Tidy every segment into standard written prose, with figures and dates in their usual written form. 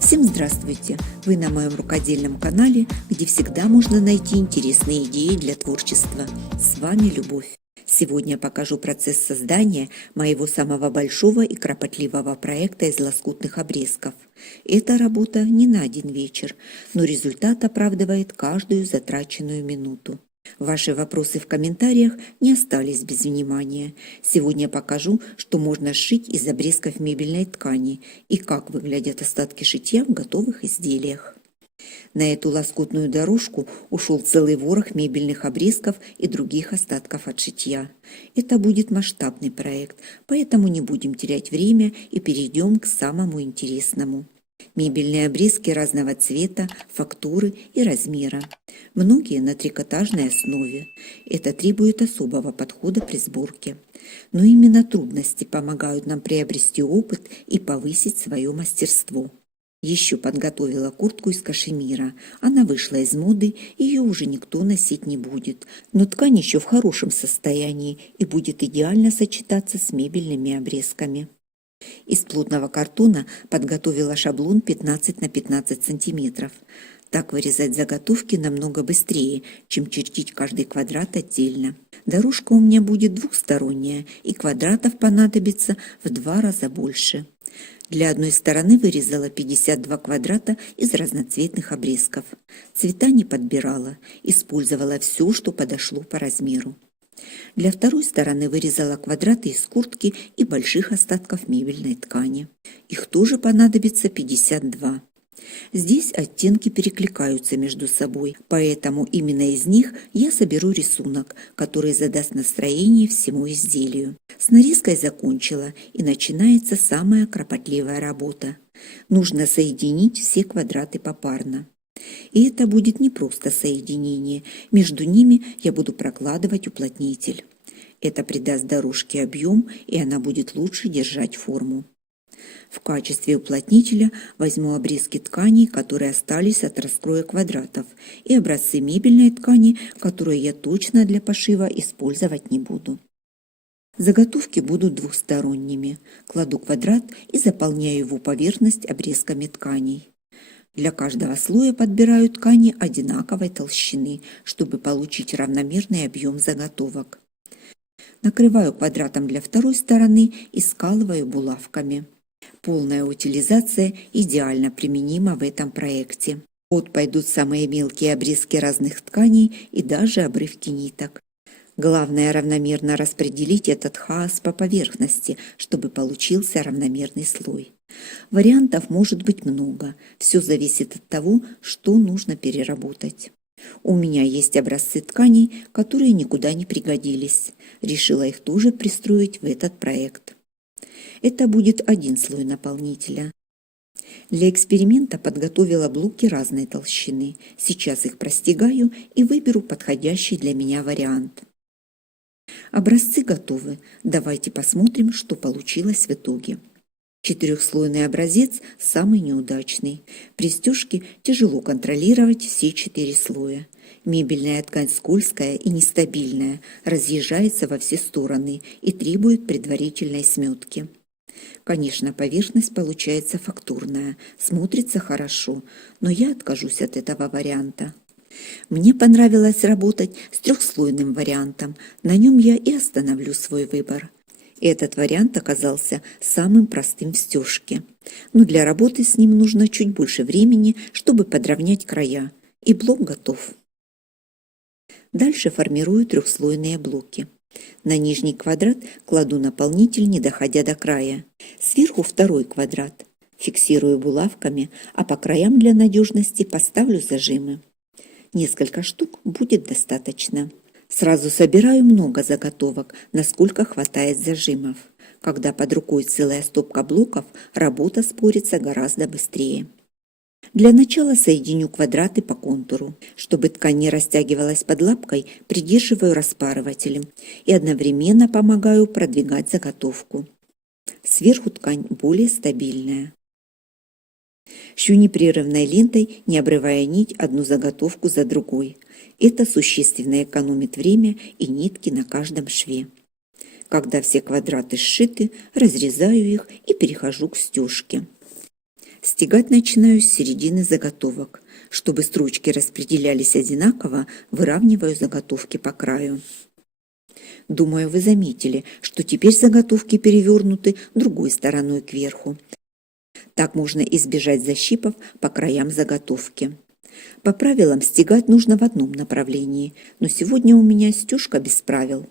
Всем здравствуйте! Вы на моем рукодельном канале, где всегда можно найти интересные идеи для творчества. С вами Любовь. Сегодня я покажу процесс создания моего самого большого и кропотливого проекта из лоскутных обрезков. Эта работа не на один вечер, но результат оправдывает каждую затраченную минуту. Ваши вопросы в комментариях не остались без внимания. Сегодня покажу, что можно сшить из обрезков мебельной ткани и как выглядят остатки шитья в готовых изделиях. На эту лоскутную дорожку ушел целый ворох мебельных обрезков и других остатков от шитья. Это будет масштабный проект, поэтому не будем терять время и перейдем к самому интересному. Мебельные обрезки разного цвета, фактуры и размера. Многие на трикотажной основе. Это требует особого подхода при сборке. Но именно трудности помогают нам приобрести опыт и повысить свое мастерство. Еще подготовила куртку из кашемира. Она вышла из моды, ее уже никто носить не будет. Но ткань еще в хорошем состоянии и будет идеально сочетаться с мебельными обрезками. Из плотного картона подготовила шаблон 15 на 15 сантиметров. Так вырезать заготовки намного быстрее, чем чертить каждый квадрат отдельно. Дорожка у меня будет двухсторонняя, и квадратов понадобится в 2 раза больше. Для одной стороны вырезала 52 квадрата из разноцветных обрезков. Цвета не подбирала, использовала все, что подошло по размеру. Для второй стороны вырезала квадраты из куртки и больших остатков мебельной ткани. Их тоже понадобится 52. Здесь оттенки перекликаются между собой, поэтому именно из них я соберу рисунок, который задаст настроение всему изделию. С нарезкой закончила, и начинается самая кропотливая работа. Нужно соединить все квадраты попарно. И это будет не просто соединение, между ними я буду прокладывать уплотнитель. Это придаст дорожке объем, и она будет лучше держать форму. В качестве уплотнителя возьму обрезки тканей, которые остались от раскроя квадратов, и образцы мебельной ткани, которые я точно для пошива использовать не буду. Заготовки будут двухсторонними. Кладу квадрат и заполняю его поверхность обрезками тканей. Для каждого слоя подбираю ткани одинаковой толщины, чтобы получить равномерный объем заготовок. Накрываю квадратом для второй стороны и скалываю булавками. Полная утилизация идеально применима в этом проекте. В ход пойдут самые мелкие обрезки разных тканей и даже обрывки ниток. Главное равномерно распределить этот хаос по поверхности, чтобы получился равномерный слой. Вариантов может быть много, все зависит от того, что нужно переработать. У меня есть образцы тканей, которые никуда не пригодились. Решила их тоже пристроить в этот проект. Это будет один слой наполнителя. Для эксперимента подготовила блоки разной толщины. Сейчас их простегаю и выберу подходящий для меня вариант. Образцы готовы. Давайте посмотрим, что получилось в итоге. Четырехслойный образец самый неудачный. При стежке тяжело контролировать все 4 слоя. Мебельная ткань скользкая и нестабильная, разъезжается во все стороны и требует предварительной сметки. Конечно, поверхность получается фактурная, смотрится хорошо, но я откажусь от этого варианта. Мне понравилось работать с трехслойным вариантом, на нем я и остановлю свой выбор. Этот вариант оказался самым простым в стежке, но для работы с ним нужно чуть больше времени, чтобы подровнять края, и блок готов. Дальше формирую трехслойные блоки. На нижний квадрат кладу наполнитель, не доходя до края. Сверху второй квадрат. Фиксирую булавками, а по краям для надежности поставлю зажимы. Несколько штук будет достаточно. Сразу собираю много заготовок, насколько хватает зажимов. Когда под рукой целая стопка блоков, работа спорится гораздо быстрее. Для начала соединю квадраты по контуру. Чтобы ткань не растягивалась под лапкой, придерживаю распарывателем и одновременно помогаю продвигать заготовку. Сверху ткань более стабильная. Шью непрерывной лентой, не обрывая нить, одну заготовку за другой. Это существенно экономит время и нитки на каждом шве. Когда все квадраты сшиты, разрезаю их и перехожу к стежке. Стегать начинаю с середины заготовок. Чтобы строчки распределялись одинаково, выравниваю заготовки по краю. Думаю, вы заметили, что теперь заготовки перевернуты другой стороной кверху. Так можно избежать защипов по краям заготовки. По правилам стегать нужно в одном направлении, но сегодня у меня стежка без правил.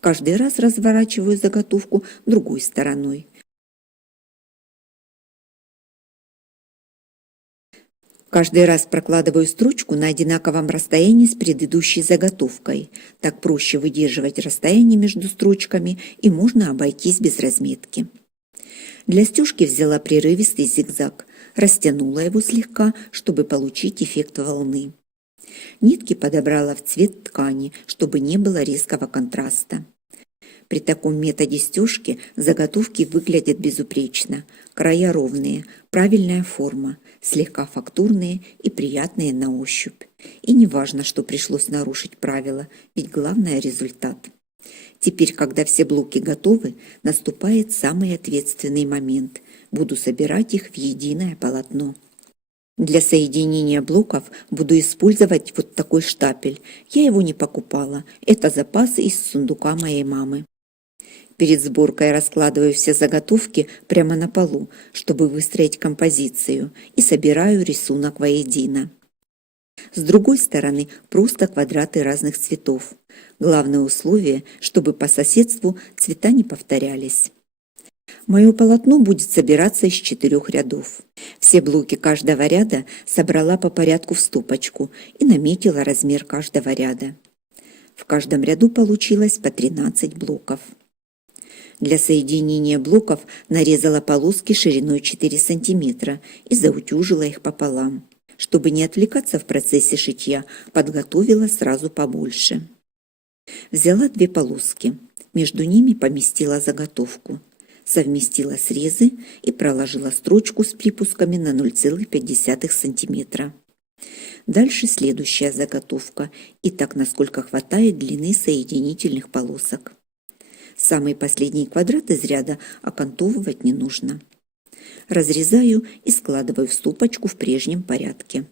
Каждый раз разворачиваю заготовку другой стороной. Каждый раз прокладываю строчку на одинаковом расстоянии с предыдущей заготовкой. Так проще выдерживать расстояние между строчками и можно обойтись без разметки. Для стежки взяла прерывистый зигзаг, растянула его слегка, чтобы получить эффект волны. Нитки подобрала в цвет ткани, чтобы не было резкого контраста. При таком методе стежки заготовки выглядят безупречно. Края ровные, правильная форма, слегка фактурные и приятные на ощупь. И не важно, что пришлось нарушить правила, ведь главное – результат. Теперь, когда все блоки готовы, наступает самый ответственный момент. Буду собирать их в единое полотно. Для соединения блоков буду использовать вот такой штапель. Я его не покупала. Это запас из сундука моей мамы. Перед сборкой раскладываю все заготовки прямо на полу, чтобы выстроить композицию, и собираю рисунок воедино. С другой стороны просто квадраты разных цветов. Главное условие, чтобы по соседству цвета не повторялись. Мое полотно будет собираться из 4 рядов. Все блоки каждого ряда собрала по порядку в стопочку и наметила размер каждого ряда. В каждом ряду получилось по 13 блоков. Для соединения блоков нарезала полоски шириной 4 см и заутюжила их пополам. Чтобы не отвлекаться в процессе шитья, подготовила сразу побольше. Взяла 2 полоски, между ними поместила заготовку, совместила срезы и проложила строчку с припусками на 0,5 см. Дальше следующая заготовка, и так насколько хватает длины соединительных полосок. Самый последний квадрат из ряда окантовывать не нужно. Разрезаю и складываю в стопочку в прежнем порядке.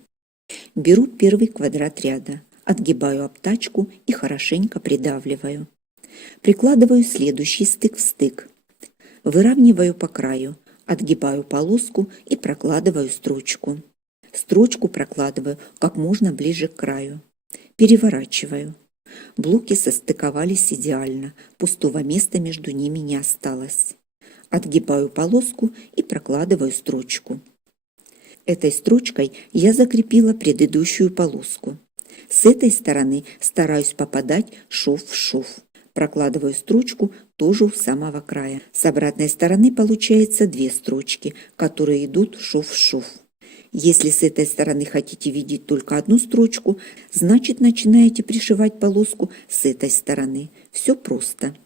Беру первый квадрат ряда, отгибаю обтачку и хорошенько придавливаю. Прикладываю следующий стык в стык. Выравниваю по краю, отгибаю полоску и прокладываю строчку. Строчку прокладываю как можно ближе к краю. Переворачиваю. Блоки состыковались идеально, пустого места между ними не осталось. Отгибаю полоску и прокладываю строчку. Этой строчкой я закрепила предыдущую полоску. С этой стороны стараюсь попадать шов в шов. Прокладываю строчку тоже у самого края. С обратной стороны получается 2 строчки, которые идут шов в шов. Если с этой стороны хотите видеть только одну строчку, значит начинаете пришивать полоску с этой стороны. Все просто.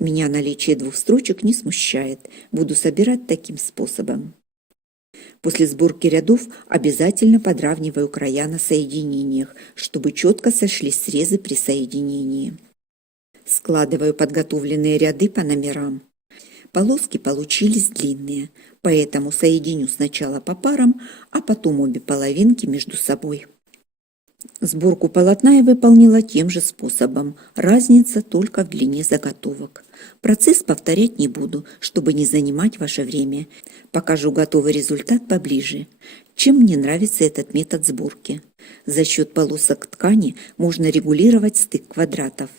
Меня наличие 2 строчек не смущает. Буду собирать таким способом. После сборки рядов обязательно подравниваю края на соединениях, чтобы четко сошлись срезы при соединении. Складываю подготовленные ряды по номерам. Полоски получились длинные, поэтому соединю сначала по парам, а потом обе половинки между собой. Сборку полотна я выполнила тем же способом, разница только в длине заготовок. Процесс повторять не буду, чтобы не занимать ваше время. Покажу готовый результат поближе. Чем мне нравится этот метод сборки? За счет полосок ткани можно регулировать стык квадратов.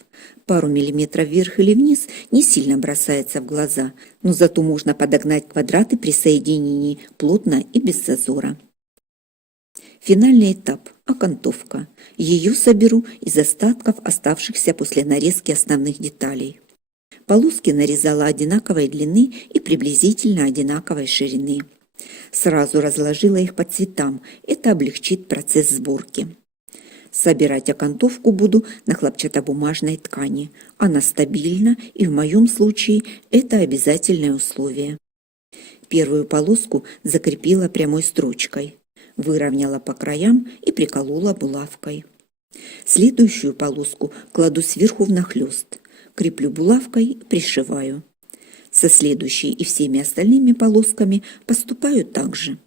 Пару миллиметров вверх или вниз не сильно бросается в глаза, но зато можно подогнать квадраты при соединении плотно и без зазора. Финальный этап – окантовка. Ее соберу из остатков, оставшихся после нарезки основных деталей. Полоски нарезала одинаковой длины и приблизительно одинаковой ширины. Сразу разложила их по цветам, это облегчит процесс сборки. Собирать окантовку буду на хлопчатобумажной ткани. Она стабильна, и в моем случае это обязательное условие. Первую полоску закрепила прямой строчкой, выровняла по краям и приколола булавкой. Следующую полоску кладу сверху внахлёст, креплю булавкой и пришиваю. Со следующей и всеми остальными полосками поступаю так же.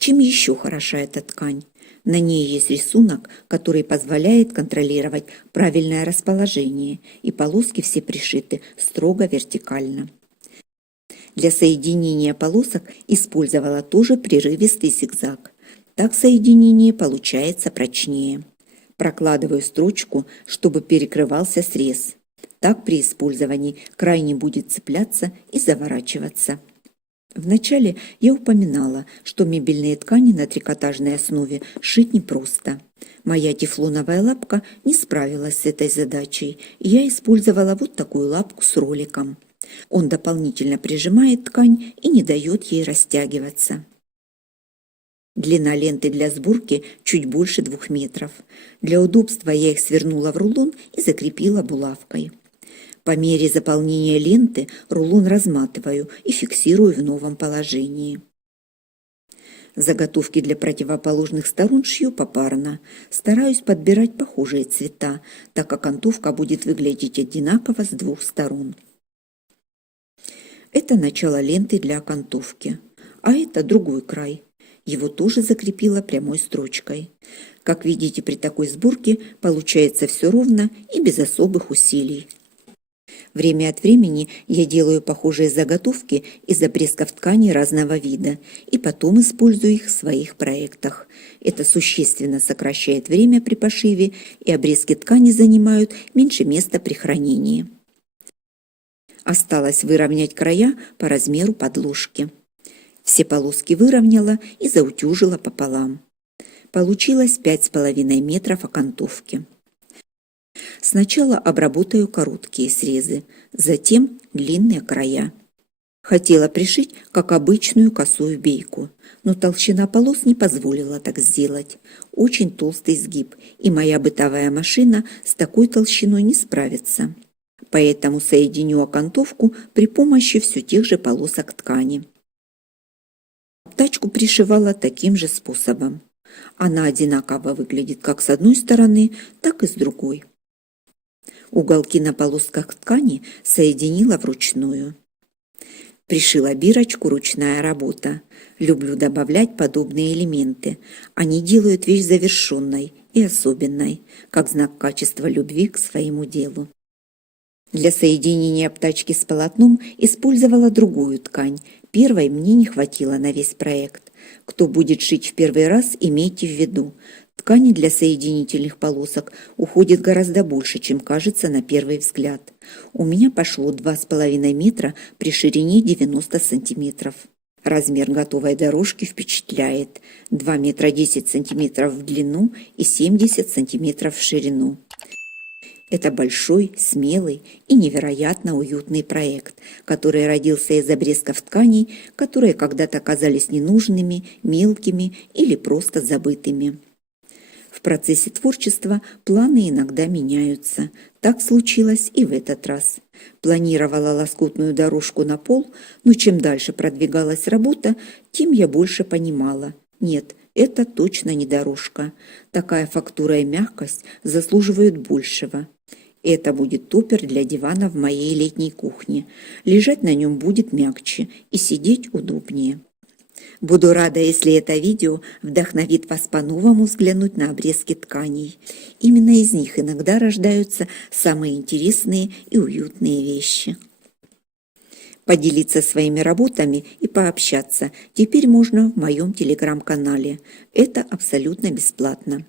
Чем еще хороша эта ткань? На ней есть рисунок, который позволяет контролировать правильное расположение, и полоски все пришиты строго вертикально. Для соединения полосок использовала тоже прерывистый зигзаг. Так соединение получается прочнее. Прокладываю строчку, чтобы перекрывался срез. Так при использовании край не будет цепляться и заворачиваться. Вначале я упоминала, что мебельные ткани на трикотажной основе шить непросто. Моя тефлоновая лапка не справилась с этой задачей, и я использовала вот такую лапку с роликом. Он дополнительно прижимает ткань и не дает ей растягиваться. Длина ленты для сборки чуть больше 2 метров. Для удобства я их свернула в рулон и закрепила булавкой. По мере заполнения ленты рулон разматываю и фиксирую в новом положении. Заготовки для противоположных сторон шью попарно. Стараюсь подбирать похожие цвета, так как окантовка будет выглядеть одинаково с 2 сторон. Это начало ленты для окантовки, а это другой край. Его тоже закрепила прямой строчкой. Как видите, при такой сборке получается все ровно и без особых усилий. Время от времени я делаю похожие заготовки из обрезков ткани разного вида и потом использую их в своих проектах. Это существенно сокращает время при пошиве, и обрезки ткани занимают меньше места при хранении. Осталось выровнять края по размеру подложки. Все полоски выровняла и заутюжила пополам. Получилось 5,5 метров окантовки. Сначала обработаю короткие срезы, затем длинные края. Хотела пришить, как обычную косую бейку, но толщина полос не позволила так сделать. Очень толстый сгиб, и моя бытовая машина с такой толщиной не справится. Поэтому соединю окантовку при помощи все тех же полосок ткани. Тачку пришивала таким же способом. Она одинаково выглядит как с одной стороны, так и с другой. Уголки на полосках ткани соединила вручную. Пришила бирочку ручная работа. Люблю добавлять подобные элементы. Они делают вещь завершенной и особенной, как знак качества любви к своему делу. Для соединения обтачки с полотном использовала другую ткань. Первой мне не хватило на весь проект. Кто будет шить в первый раз, имейте в виду, ткани для соединительных полосок уходит гораздо больше, чем кажется на первый взгляд. У меня пошло 2,5 метра при ширине 90 сантиметров. Размер готовой дорожки впечатляет. 2 метра 10 сантиметров в длину и 70 сантиметров в ширину. Это большой, смелый и невероятно уютный проект, который родился из обрезков тканей, которые когда-то казались ненужными, мелкими или просто забытыми. В процессе творчества планы иногда меняются. Так случилось и в этот раз. Планировала лоскутную дорожку на пол, но чем дальше продвигалась работа, тем я больше понимала. Нет, это точно не дорожка. Такая фактура и мягкость заслуживают большего. Это будет топпер для дивана в моей летней кухне. Лежать на нем будет мягче и сидеть удобнее. Буду рада, если это видео вдохновит вас по-новому взглянуть на обрезки тканей. Именно из них иногда рождаются самые интересные и уютные вещи. Поделиться своими работами и пообщаться теперь можно в моем телеграм-канале. Это абсолютно бесплатно.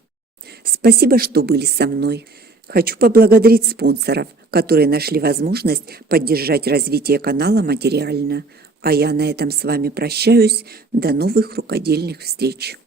Спасибо, что были со мной. Хочу поблагодарить спонсоров, которые нашли возможность поддержать развитие канала материально. А я на этом с вами прощаюсь. До новых рукодельных встреч!